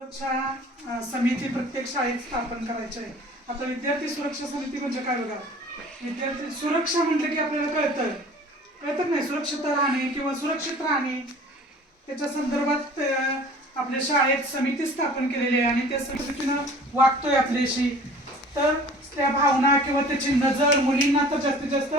सुरक्षा समिती प्रत्येक शाळेत स्थापन करायची आहे. आता विद्यार्थी सुरक्षा समिती म्हणजे काय बघा, विद्यार्थी सुरक्षा म्हटलं की आपल्याला कळतं नाही, सुरक्षित राहणे किंवा सुरक्षित राहणे त्याच्या संदर्भात आपल्या शाळेत समिती स्थापन केलेली आहे आणि त्या समितीनं वागतोय आपल्याशी. तर त्या भावना किंवा त्याची नजर मुलींना तर जास्तीत जास्त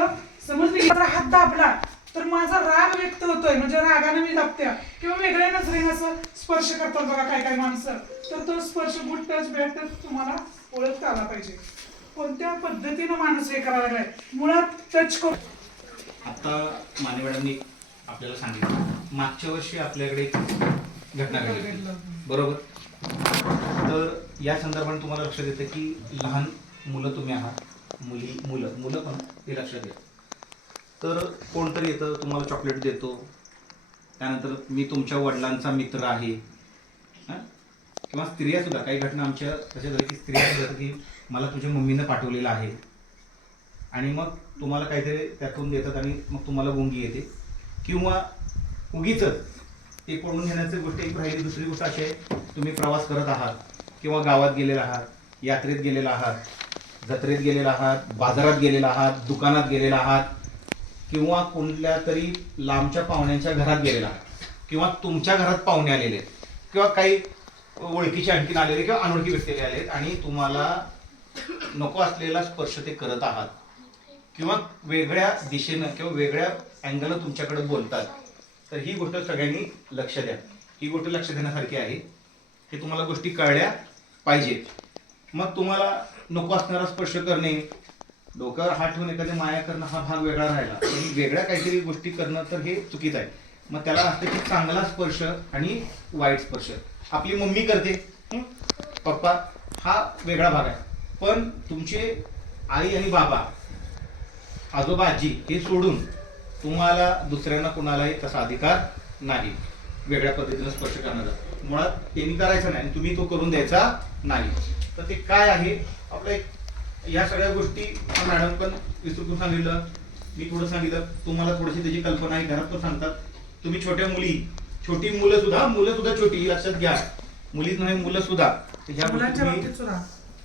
समजली. हात दाबला तर माझा राग व्यक्त होतोय, म्हणजे रागाने मी दाबत्या किंवा वेगळ्या नजरेने असं स्पर्श करतात बघा काय काय माणसं, तर तो स्पर्श गुड टच बॅड टच तुम्हाला ओळखता आला पाहिजे. कोणत्या पद्धतीनं माणूस हे करायला लागलाय, मुळात टच करून. आता माने मॅडमनी आपल्याला सांगितलं मागच्या वर्षी आपल्याकडे एक घटना घडली बरोबर. तर या संदर्भाने तुम्हाला लक्षात येतं की लहान मुलं तुम्ही आहात, मुलं पण हे लक्षात येतं. तर कोणतरी येतं तुम्हाला चॉकलेट देतो, त्यानंतर मी तुमच्या वडिलांचा मित्र आहे किंवा स्त्रिया सुद्धा काही घटना आमच्या तशा झाल्या की स्त्रिया सुद्धा की मला तुझ्या मम्मीनं पाठवलेलं आहे आणि मग तुम्हाला काहीतरी त्यातून देतात आणि मग तुम्हाला गुंगी येते किंवा उगीच ते पळून घेण्याची गोष्ट एक राहिली. दुसरी गोष्ट अशी आहे, तुम्ही प्रवास करत आहात किंवा गावात गेलेला आहात, यात्रेत गेलेला आहात, जत्रेत गेलेला आहात, बाजारात गेलेला आहात, दुकानात गेलेला आहात किंवा कोणत्या तरी लांबच्या पाहुण्यांच्या घरात गेलेला आहात किंवा तुमच्या घरात पाहुणे आलेले आहेत किंवा काही ओळखीचे आणखीन आलेले किंवा अनोळखी व्यक्ती आले आहेत आणि तुम्हाला नको असलेला स्पर्श ते करत आहात किंवा वेगळ्या दिशेनं किंवा वेगळ्या अँगलनं तुमच्याकडे बोलतात. तर ही गोष्ट सगळ्यांनी लक्ष द्या. ही गोष्ट लक्ष देण्यासारखी आहे. हे तुम्हाला गोष्टी कळल्या पाहिजेत. मग तुम्हाला नको असणारा स्पर्श करणे, डोक्यावर हात ठेवून एखादी माया करणं हा भाग वेगळा राहिला आणि वेगळ्या काहीतरी गोष्टी करणं तर हे चुकीचं आहे. मग त्याला असतं की चांगला स्पर्श आणि वाईट स्पर्श. आपली मम्मी करते, पप्पा, हा वेगळा भाग आहे. पण तुमचे आई आणि बाबा, आजोबा आजी हे सोडून तुम्हाला दुसऱ्यांना कुणालाही तसा अधिकार नाही वेगळ्या पद्धतीनं स्पर्श करण्याचा. मुळात त्यांनी करायचं नाही आणि तुम्ही तो करून द्यायचा नाही. तर ते काय आहे आपल्या या सगळ्या गोष्टी मॅडम पण विस्तृत सांगितलं, मी थोडं सांगितलं, तुम्हाला थोडीशी त्याची कल्पना आहे, घरात पण सांगतात. तुम्ही छोटी मुलं सुद्धा छोटी लक्षात घ्या, मुलीच नाही मुलं सुद्धा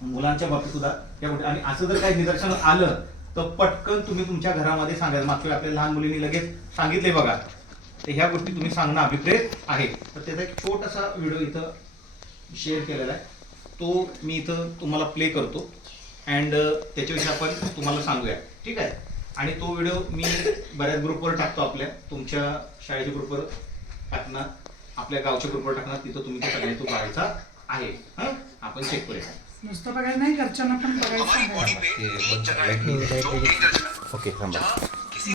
मुलांच्या बाबतीत सुद्धा या गोष्टी. आणि असं जर काही निदर्शन आलं तर पटकन तुम्ही तुमच्या घरामध्ये सांगायला. मागच्या आपल्या लहान मुलींनी लगेच सांगितले बघा. तर ह्या गोष्टी तुम्ही सांगणं अभिप्रेत आहे. तर त्याचा एक छोटासा व्हिडिओ इथं शेअर केलेला आहे, तो मी इथं तुम्हाला प्ले करतो अँड त्याच्याविषयी आपण तुम्हाला सांगूया, ठीक आहे. आणि तो व्हिडिओ मी बऱ्याच ग्रुपवर टाकतो, आपल्या तुमच्या शाळेच्या ग्रुपवर टाकणार, आपल्या गावच्या ग्रुपवर टाकणार, तिथं तुम्ही ते सगळ्यांनी तो बघायचा आहे. आपण चेक करूया. नुसतं बघायला नाही, घरच्यांना पण बघायचं. ओके थांबा.